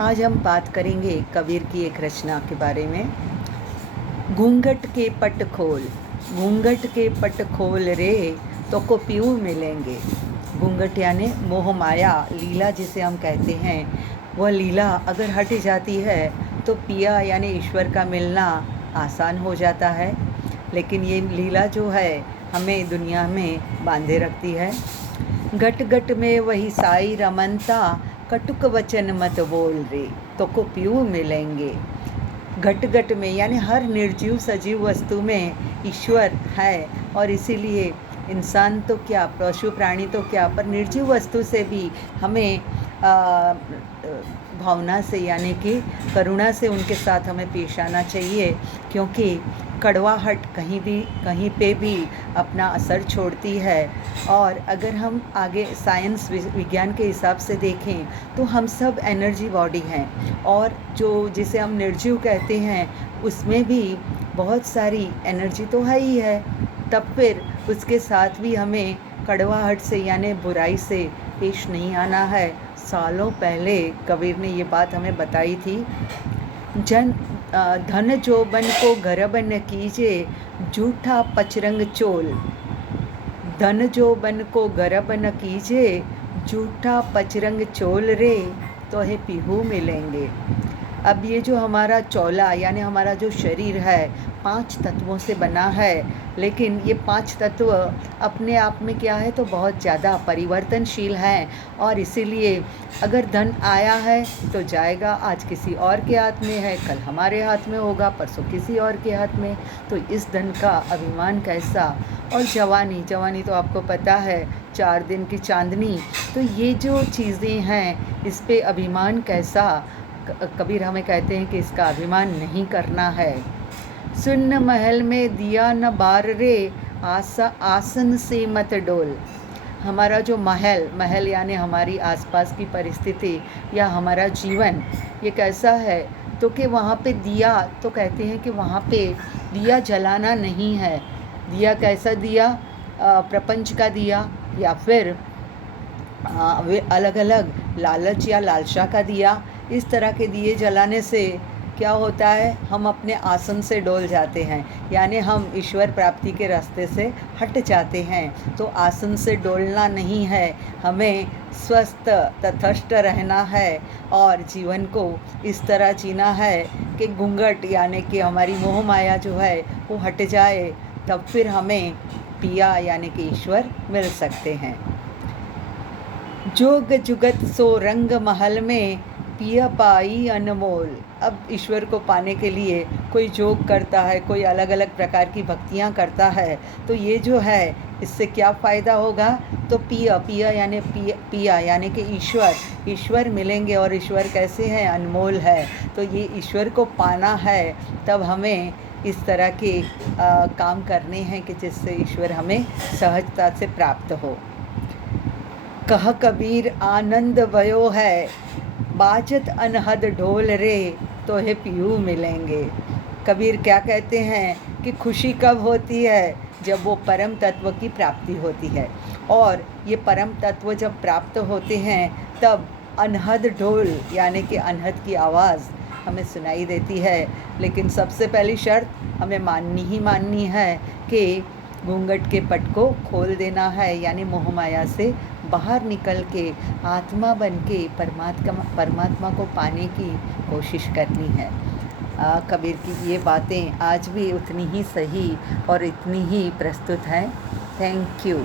आज हम बात करेंगे कबीर की एक रचना के बारे में। घूंघट के पट खोल, घूंघट के पट खोल रे तो को पीऊ मिलेंगे। घूंघट यानी मोह माया लीला जिसे हम कहते हैं, वह लीला अगर हट जाती है तो पिया यानी ईश्वर का मिलना आसान हो जाता है। लेकिन ये लीला जो है हमें दुनिया में बांधे रखती है। गट गट में वही साई रमनता, कटुक वचन मत बोल रे तो को पीऊ मिलेंगे। घट घट में यानी हर निर्जीव सजीव वस्तु में ईश्वर है, और इसीलिए इंसान तो क्या, पशु प्राणी तो क्या, पर निर्जीव वस्तु से भी हमें भावना से यानी कि करुणा से उनके साथ हमें पेश आना चाहिए, क्योंकि कड़वाहट कहीं पे भी अपना असर छोड़ती है। और अगर हम आगे साइंस विज्ञान के हिसाब से देखें तो हम सब एनर्जी बॉडी हैं, और जिसे हम निर्जीव कहते हैं उसमें भी बहुत सारी एनर्जी तो है ही है। तब फिर उसके साथ भी हमें कड़वाहट से यानी बुराई से पेश नहीं आना है। सालों पहले कबीर ने ये बात हमें बताई थी। धन जोबन को गर्भ न कीजे, झूठा पचरंग चोल। धन जोबन को गर्भ न कीजे, झूठा पचरंग चोल रे तो है पीहू मिलेंगे। अब ये जो हमारा चौला यानी हमारा जो शरीर है 5 तत्वों से बना है, लेकिन ये 5 तत्व अपने आप में क्या है तो बहुत ज़्यादा परिवर्तनशील हैं, और इसीलिए अगर धन आया है तो जाएगा, आज किसी और के हाथ में है, कल हमारे हाथ में होगा, परसों किसी और के हाथ में। तो इस धन का अभिमान कैसा। और जवानी तो आपको पता है 4 दिन की चांदनी। तो ये जो चीज़ें हैं इस पे अभिमान कैसा। कबीर हमें कहते हैं कि इसका अभिमान नहीं करना है। सुन्न महल में दिया न बार रे, आसन से मत डोल। हमारा जो महल यानी हमारी आसपास की परिस्थिति या हमारा जीवन, ये कैसा है तो कि वहाँ पे दिया, तो कहते हैं कि वहाँ पे दिया जलाना नहीं है। दिया कैसा दिया, प्रपंच का दिया, या फिर वे अलग अलग लालच या लालसा का दिया। इस तरह के दिए जलाने से क्या होता है, हम अपने आसन से डोल जाते हैं, यानी हम ईश्वर प्राप्ति के रास्ते से हट जाते हैं। तो आसन से डोलना नहीं है, हमें स्वस्थ तटस्थ रहना है और जीवन को इस तरह जीना है कि घूंघट यानी कि हमारी मोह माया जो है वो हट जाए, तब फिर हमें पिया यानी कि ईश्वर मिल सकते हैं। जोग जुगत सो रंग महल में, पिया पाई अनमोल। अब ईश्वर को पाने के लिए कोई जोग करता है, कोई अलग अलग प्रकार की भक्तियाँ करता है, तो ये जो है इससे क्या फ़ायदा होगा, तो पिया यानी कि ईश्वर मिलेंगे। और ईश्वर कैसे हैं, अनमोल है। तो ये ईश्वर को पाना है, तब हमें इस तरह के काम करने हैं कि जिससे ईश्वर हमें सहजता से प्राप्त हो। कह कबीर आनंद भयो है, बाजत अनहद ढोल रे तो है पीहू मिलेंगे। कबीर क्या कहते हैं कि खुशी कब होती है, जब वो परम तत्व की प्राप्ति होती है। और ये परम तत्व जब प्राप्त होते हैं तब अनहद ढोल यानी कि अनहद की आवाज़ हमें सुनाई देती है। लेकिन सबसे पहली शर्त हमें माननी है कि घूंघट के पट को खोल देना है, यानी मोह माया से बाहर निकल के आत्मा बन के परमात्मा को पाने की कोशिश करनी है। कबीर की ये बातें आज भी उतनी ही सही और इतनी ही प्रस्तुत हैं। Thank you.